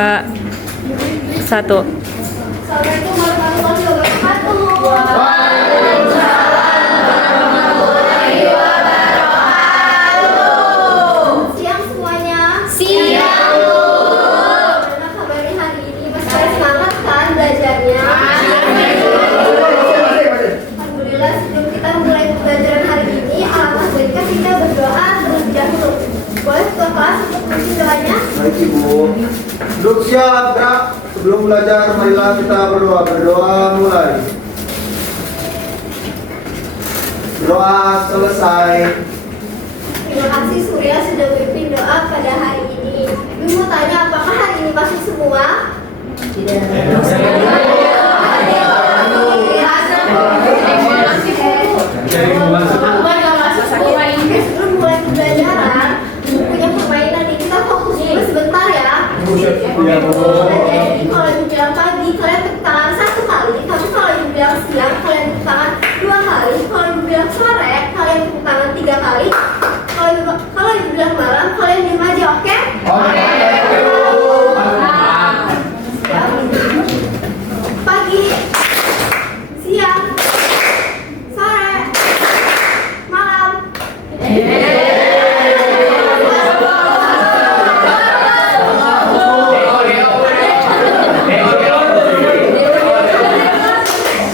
Satu. Assalamualaikum warahmatullahi wabarakatuh. Siang semuanya. Siang, Bu. Gimana kabarnya hari ini? Masih pada semangat kan belajarnya? Alhamdulillah, sebelum kita mulai pembelajaran hari ini, alangkah baiknya kita berdoa terlebih dahulu. Boleh ketua kelas untuk memimpin doanya? Baik Ibu. Duduk siap, gerak. Sebelum belajar, marilah kita berdoa. Berdoa mulai. Doa selesai. Terima kasih Surya sudah memimpin doa pada hari ini. Ibu mau tanya, apakah hari ini masuk semua? Oke, sebelum mulai pembelajaran, punya permainan ini kita fokus dulu sebentar ya. Jadi kalau ibu bilang pagi, kalian tepuk tangan 1 kali. Tapi kalau ibu bilang siang, kalian tepuk tangan 2 kali. Kalau ibu bilang sore, kalian tepuk tangan 3 kali. Kalau ibu bilang malam, kalian diam aja, oke? Pagi, siang, sore, malam.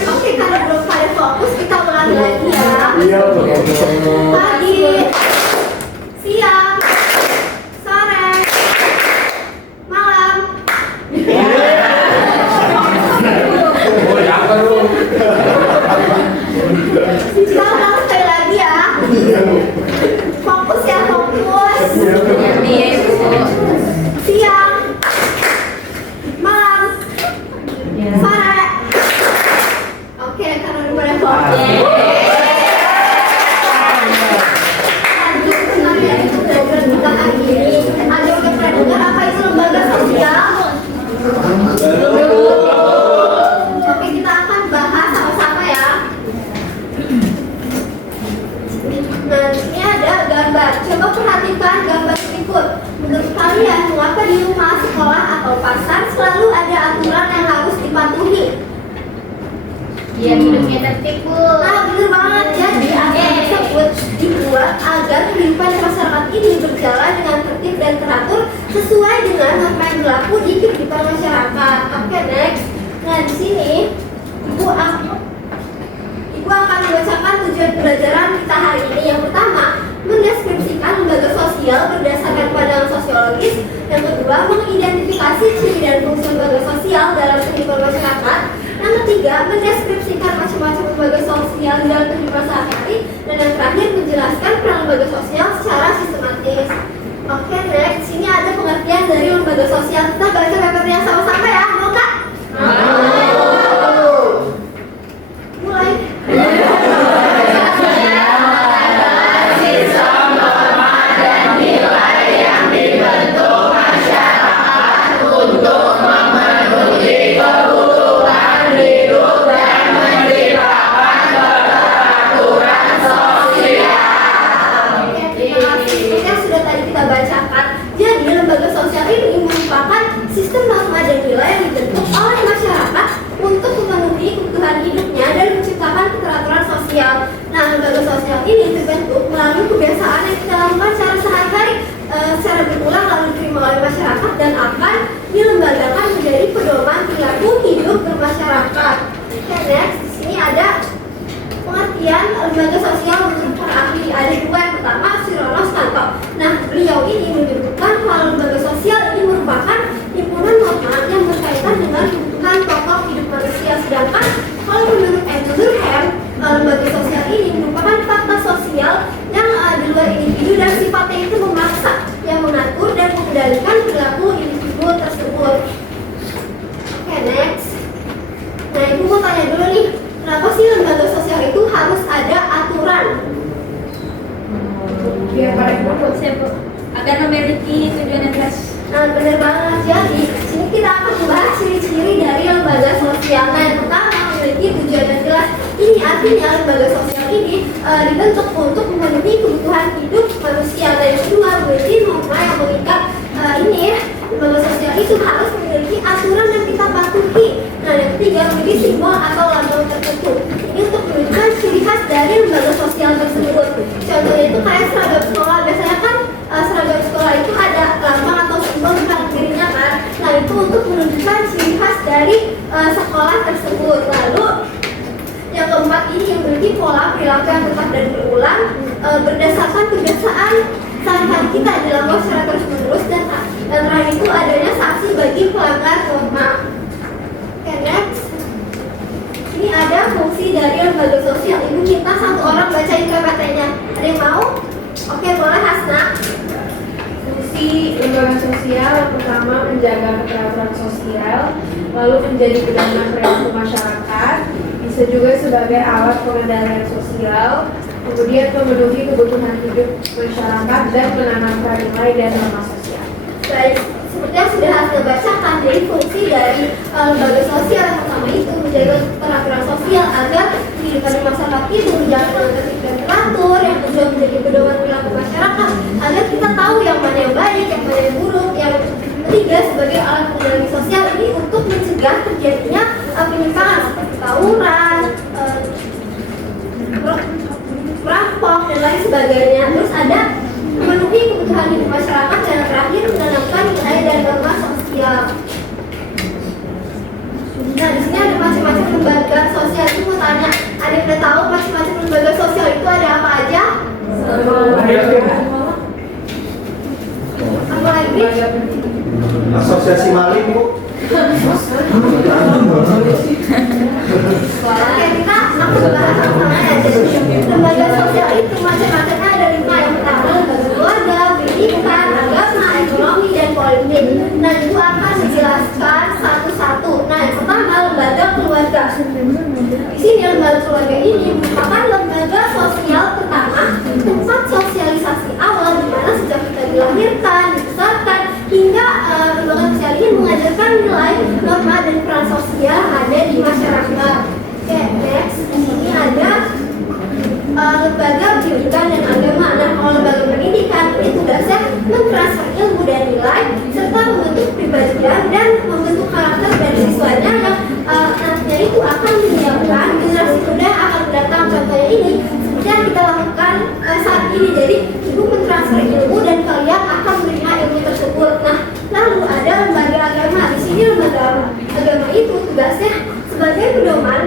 Oke, karena belum pada fokus, kita ulangi lagi ya. Pagi, siang, sore, malam. Kita ulang sekali lagi ya. Fokus ya, fokus. Siang, malam, sore. Oke, karena udah pada fokus. Lanjut ke materi pembelajaran kita hari ini. Ada yang pernah dengar apa itu lembaga sosial? Oke, kita akan bahas sama-sama ya. Nah, ini ada gambar. Coba perhatikan gambar berikut. Menurut kalian, mengapa di rumah, sekolah, atau pasar selalu ada aturan yang harus dipatuhi? Biar hidupnya tertib, Bu. Nah, bener banget. Jadi, aturan tersebut dibuat agar kehidupan masyarakat ini berjalan dengan tertib dan teratur sesuai dengan norma yang berlaku di kehidupan masyarakat. Oke, next. Nah, di sini Ibu akan membacakan tujuan pembelajaran kita hari ini. Yang pertama, mendeskripsikan lembaga sosial berdasarkan pandangan sosiologis. Yang kedua, mengidentifikasi ciri dan fungsi lembaga sosial dalam kehidupan masyarakat. Yang ketiga, mendeskripsikan macam-macam lembaga sosial di dalam kehidupan sehari-hari. Dan yang terakhir, menjelaskan peran lembaga sosial secara sistematis. Oke, next. Sini ada pengertian dari lembaga sosial. Kita baca papernya sama-sama ya. Mau nggak? Mulai. Yang sudah tadi kita bacakan. Jadi lembaga sosial ini merupakan sistem norma dan nilai yang dibentuk oleh masyarakat untuk memenuhi kebutuhan hidupnya dan menciptakan keteraturan sosial. Nah, lembaga sosial ini terbentuk melalui kebiasaan yang kita lakukan secara sehari-hari, secara berulang lalu diterima oleh masyarakat dan akan dilembagakan menjadi pedoman perilaku hidup bermasyarakat. Oke, next. Di sini ada pengertian lembaga sosial menurut para ahli. Ada dua. Yang pertama, Sirono Stanto. Nah, beliau ini menyebutkan kalau lembaga sosial ini merupakan himpunan norma yang berkaitan dengan kebutuhan pokok hidup manusia. Sedangkan kalau menurut Andrew Durkheim, lembaga sosial ini merupakan fakta sosial yang di luar individu dan sifatnya itu memaksa, yang mengatur dan mengendalikan perilaku individu tersebut. Oke, next. Nah, Ibu mau tanya dulu nih, kenapa sih lembaga sosial itu harus ada aturan? Biar pada fokus ya, Bu. Agar memiliki tujuan yang jelas. Nah, benar banget. Jadi, sini kita akan membahas ciri-ciri dari lembaga sosial. Nah, yang pertama, memiliki tujuan yang jelas. Ini artinya lembaga sosial ini dibentuk untuk memenuhi kebutuhan hidup manusia. Dan yang kedua, memiliki norma yang mengikat. Lembaga sosial itu harus teknologi, simbol atau lambang tertentu. Ini untuk menunjukkan ciri khas dari lembaga sosial tersebut. Contohnya itu kayak seragam sekolah. Biasanya kan seragam sekolah itu ada lambang atau simbol di belakang dirinya kan. Nah itu untuk menunjukkan ciri khas dari sekolah tersebut. Lalu yang keempat ini yang memiliki pola perilaku yang tetap dan berulang berdasarkan kebiasaan sehari-hari kita dilakukan secara terus-menerus, dan terakhir itu adanya sanksi bagi pelanggar norma. Oke, next. Ini ada fungsi dari lembaga sosial. Ibu minta satu orang bacain PPT-nya. Ada yang mau? Oke, boleh Hasna. Fungsi lembaga sosial yang pertama menjaga keteraturan sosial, lalu menjadi pedoman perilaku masyarakat, bisa juga sebagai alat pengendalian sosial, kemudian memenuhi kebutuhan hidup masyarakat dan menanamkan nilai dan norma sosial. Baik, seperti yang sudah Hasna bacakan, jadi fungsi dari lembaga sosial yang pertama itu menjaga keteraturan sosial agar kehidupan masyarakat itu berjalan dengan tertib dan teratur, yang kedua menjadi pedoman perilaku masyarakat agar kita tahu yang mana yang baik, yang mana yang buruk, yang ketiga sebagai alat pengendali sosial ini untuk mencegah terjadinya penyimpangan seperti tawuran, perampok dan lain sebagainya. Terus ada memenuhi kebutuhan hidup masyarakat, dan terakhir menanamkan nilai dan norma sosial. Nah di sini ada macam-macam lembaga sosial. Itu mau tanya, ada yang udah tahu macam-macam lembaga sosial itu ada apa aja? Apa lagi? Asosiasi maling, Bu. Oke, kita langsung bahas sama ya. Jadi lembaga sosial itu macam-macamnya ada 5. Yang pertama lembaga keluarga, pendidikan, agama, ekonomi, dan politik. Nah itu akan dijelaskan satu-satu. Nah yang pertama lembaga keluarga. Di sini lembaga keluarga ini merupakan lembaga sosial pertama, tempat sosialisasi awal di mana sejak kita dilahirkan, dibesarkan hingga lembaga sosial ini mengajarkan nilai, norma, dan peran sosial ada di masyarakat. Oke, next. Di sini ada lembaga pendidikan dan agama. Nah, kalau lembaga pendidikan ini tugasnya mentransfer ilmu dan nilai serta membentuk kepribadian dan membentuk karakter dari siswanya yang nantinya itu akan menyiapkan generasi muda yang akan datang. Contohnya ini seperti yang kita lakukan saat ini. Jadi ibu mentransfer ilmu dan kalian akan menerima ilmu tersebut. Nah, lalu ada lembaga agama. Di sini lembaga agama itu tugasnya sebagai pedoman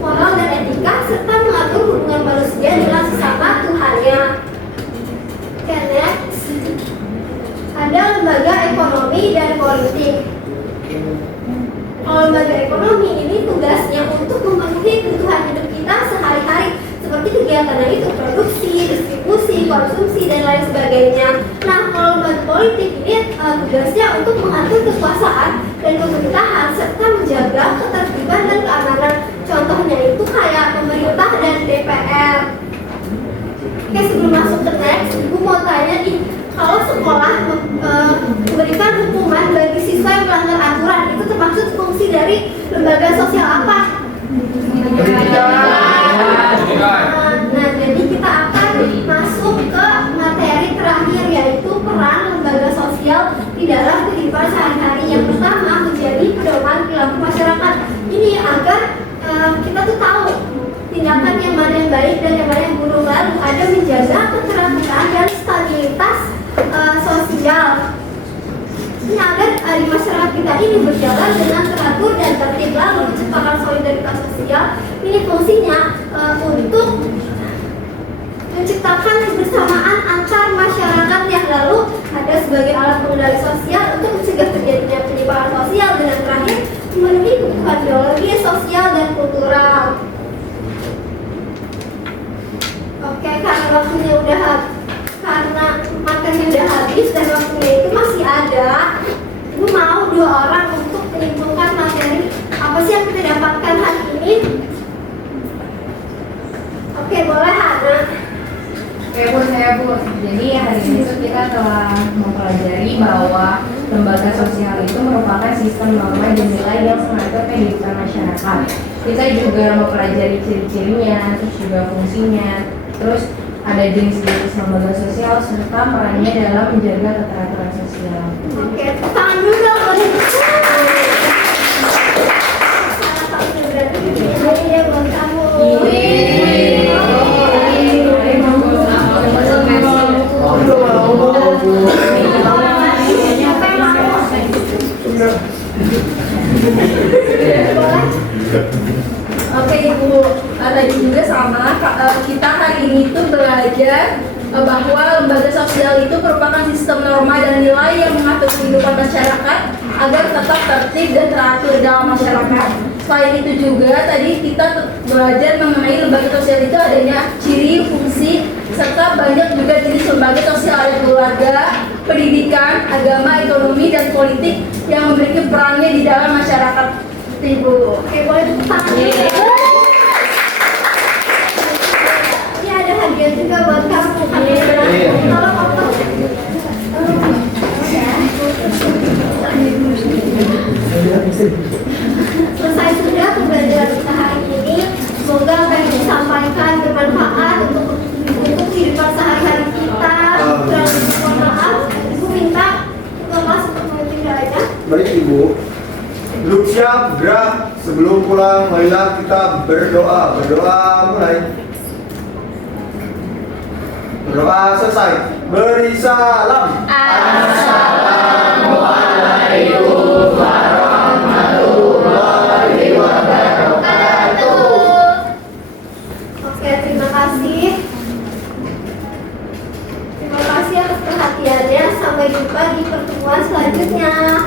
moral dan etika serta mengatur hubungan manusia dengan sesama Tuhannya. Oke, next. Ada lembaga ekonomi dan politik. Kalau lembaga ekonomi ini tugasnya untuk memenuhi kebutuhan hidup kita sehari-hari, seperti kegiatannya itu produksi, distribusi, konsumsi, dan lain sebagainya. Nah, kalau lembaga politik ini tugasnya untuk mengatur kekuasaan dan pemerintahan serta menjaga ketertiban dan keamanan. Contohnya itu kayak pemerintah dan DPR. Oke, sebelum masuk ke next, Ibu mau tanya nih, kalau sekolah memberikan hukuman bagi siswa yang melanggar aturan, itu termasuk fungsi dari lembaga sosial apa? Nah, jadi kita akan masuk ke materi terakhir, yaitu peran lembaga sosial di dalam kehidupan sehari-hari. Yang pertama menjadi pedoman perilaku masyarakat. Ini agar kita tuh tahu tindakan yang mana yang baik dan yang mana yang buruk. Lalu ada menjaga keteraturan dan stabilitas sosial. Ini agar di masyarakat kita ini berjalan dengan teratur dan tertib. Lalu menciptakan solidaritas sosial. Ini fungsinya untuk menciptakan kebersamaan antar masyarakat yang lalu ada sebagai alat pengendali sosial untuk mencegah terjadinya penyimpangan sosial, dan yang terakhir memenuhi kebutuhan biologi, sosial, dan kultural. Oke, karena waktunya karena materinya udah habis dan waktunya itu masih ada, Ibu mau 2 orang untuk menyimpulkan materi apa sih yang kita dapatkan hari ini. Oke, boleh Hana. Oke Bu, saya Bu. Jadi hari ini tuh kita telah mempelajari bahwa lembaga sosial itu merupakan sistem norma dan nilai yang mengatur kehidupan masyarakat. Kita juga mempelajari ciri-cirinya, terus juga fungsinya, terus ada jenis-jenis lembaga sosial serta perannya dalam menjaga keteraturan sosial. Oke, tangan dulu dong. Salah satu Ini dia buat kamu. Oke Ibu, tadi juga sama kita hari ini tuh belajar bahwa lembaga sosial itu merupakan sistem norma dan nilai yang mengatur kehidupan masyarakat agar tetap tertib dan teratur dalam masyarakat. Selain itu juga tadi kita belajar mengenai lembaga sosial itu adanya ciri, fungsi, serta banyak juga jenis lembaga sosial, ada keluarga, pendidikan, agama, ekonomi, dan politik yang memiliki perannya di dalam masyarakat. Ibu. Oke, boleh tepuk tangan. Ini ada hadiah juga buat kamu. Tolong otot. Selesai sudah pembelajaran kita hari ini. Semoga apa yang disampaikan bermanfaat untuk kehidupan sehari-hari kita. Kurang lebih mohon maaf. Ibu minta kelas untuk memimpin aja. Baik Ibu. Duduk siap, gerak. Sebelum pulang, marilah kita berdoa. Berdoa mulai. Berdoa selesai. Beri salam. Assalamualaikum warahmatullahi wabarakatuh. Oke, terima kasih. Terima kasih atas perhatiannya. Sampai jumpa di pertemuan selanjutnya.